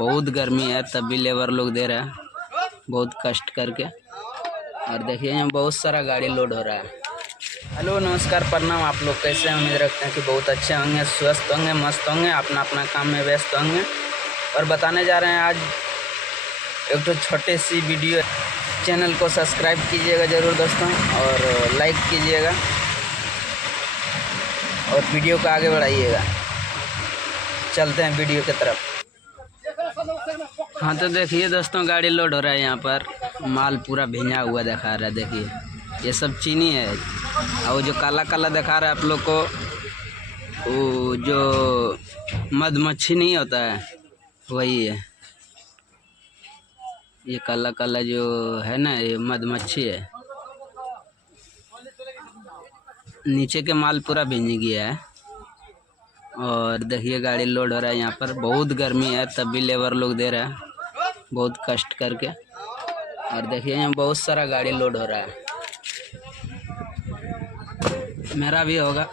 बहुत गर्मी है तब भी लेबर लोग दे रहा है बहुत कष्ट करके। और देखिए यहाँ बहुत सारा गाड़ी लोड हो रहा है। हेलो नमस्कार प्रणाम, आप लोग कैसे हैं? उम्मीद रखते हैं कि बहुत अच्छे होंगे, स्वस्थ होंगे, मस्त होंगे, अपना अपना काम में व्यस्त होंगे। और बताने जा रहे हैं आज एक तो छोटी सी वीडियो। चैनल को सब्सक्राइब कीजिएगा ज़रूर दोस्तों और लाइक कीजिएगा और वीडियो को आगे बढ़ाइएगा। चलते हैं वीडियो की तरफ। हाँ तो देखिए दोस्तों गाड़ी लोड हो रहा है। यहाँ पर माल पूरा भींगा हुआ दिखा रहा है। देखिए ये सब चीनी है और वो जो काला काला दिखा रहा है आप लोग को, वो जो मधुमक्खी नहीं होता है वही है। ये काला काला जो है ना, ये मधुमक्खी है। नीचे के माल पूरा भींग गया है। और देखिए गाड़ी लोड हो रहा है। यहाँ पर बहुत गर्मी है तब भी लेबर लोग दे रहा है बहुत कष्ट करके। और देखिए यहाँ बहुत सारा गाड़ी लोड हो रहा है। मेरा भी होगा,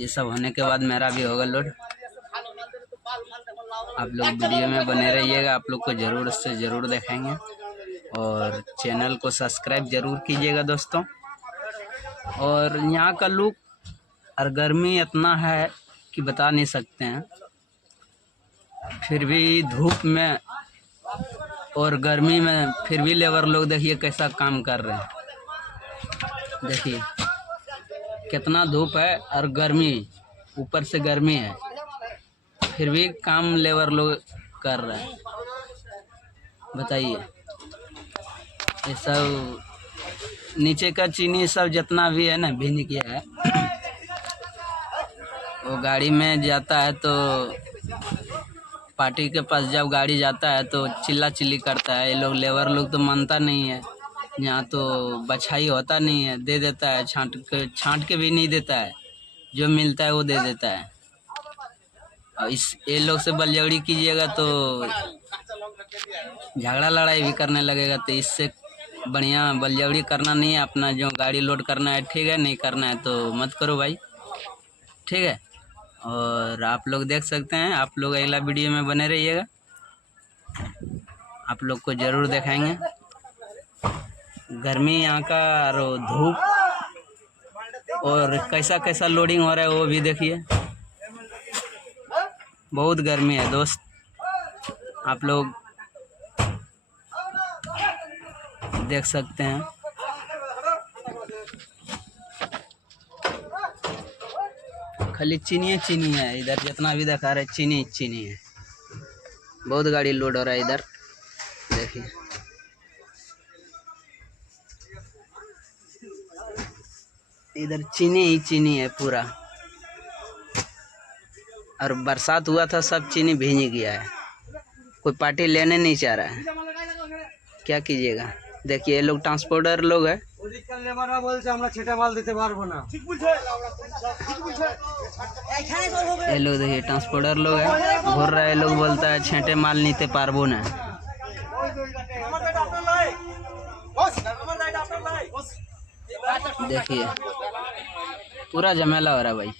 ये सब होने के बाद मेरा भी होगा लोड। आप लोग वीडियो में बने रहिएगा, आप लोग को ज़रूर से ज़रूर देखेंगे। और चैनल को सब्सक्राइब ज़रूर कीजिएगा दोस्तों। और यहाँ का लुक और गर्मी इतना है कि बता नहीं सकते हैं, फिर भी धूप में और गर्मी में फिर भी लेबर लोग देखिए कैसा काम कर रहे हैं। देखिए कितना धूप है और गर्मी, ऊपर से गर्मी है, फिर भी काम लेबर लोग कर रहे हैं। बताइए ये सब नीचे का चीनी सब जितना भी है ना भींग गया है। वो गाड़ी में जाता है तो पार्टी के पास जब गाड़ी जाता है तो चिल्ला चिल्ली करता है। ये लोग लेबर लोग तो मानता नहीं है। यहाँ तो बछाई होता नहीं है, दे देता है, छांट के भी नहीं देता है, जो मिलता है वो दे देता है। और ये लोग से बलजबरी कीजिएगा तो झगड़ा लड़ाई भी करने लगेगा। तो इससे बढ़िया बलजबरी करना नहीं है। अपना जो गाड़ी लोड करना है ठीक है, नहीं करना है तो मत करो भाई, ठीक है। और आप लोग देख सकते हैं, आप लोग अगला वीडियो में बने रहिएगा, आप लोग को ज़रूर दिखाएंगे। गर्मी यहाँ का और धूप और कैसा कैसा लोडिंग हो रहा है वो भी देखिए। बहुत गर्मी है दोस्त, आप लोग देख सकते हैं। खाली चीनी चीनी है इधर, जितना भी दिखा रहे चीनी चीनी है। बहुत गाड़ी लोड हो रहा है इधर, देखिए इधर चीनी ही चीनी है पूरा। और बरसात हुआ था सब चीनी भींग गया है, कोई पार्टी लेने नहीं चाह रहा है, क्या कीजिएगा। देखिए ये लोग ट्रांसपोर्टर लोग है। ये लोग देखिए ट्रांसपोर्टर लोग है, घूर रहा है। लोग बोलता है छेटे माल नीते पारबो ना। देखिए पूरा झमेला हो रहा है भाई।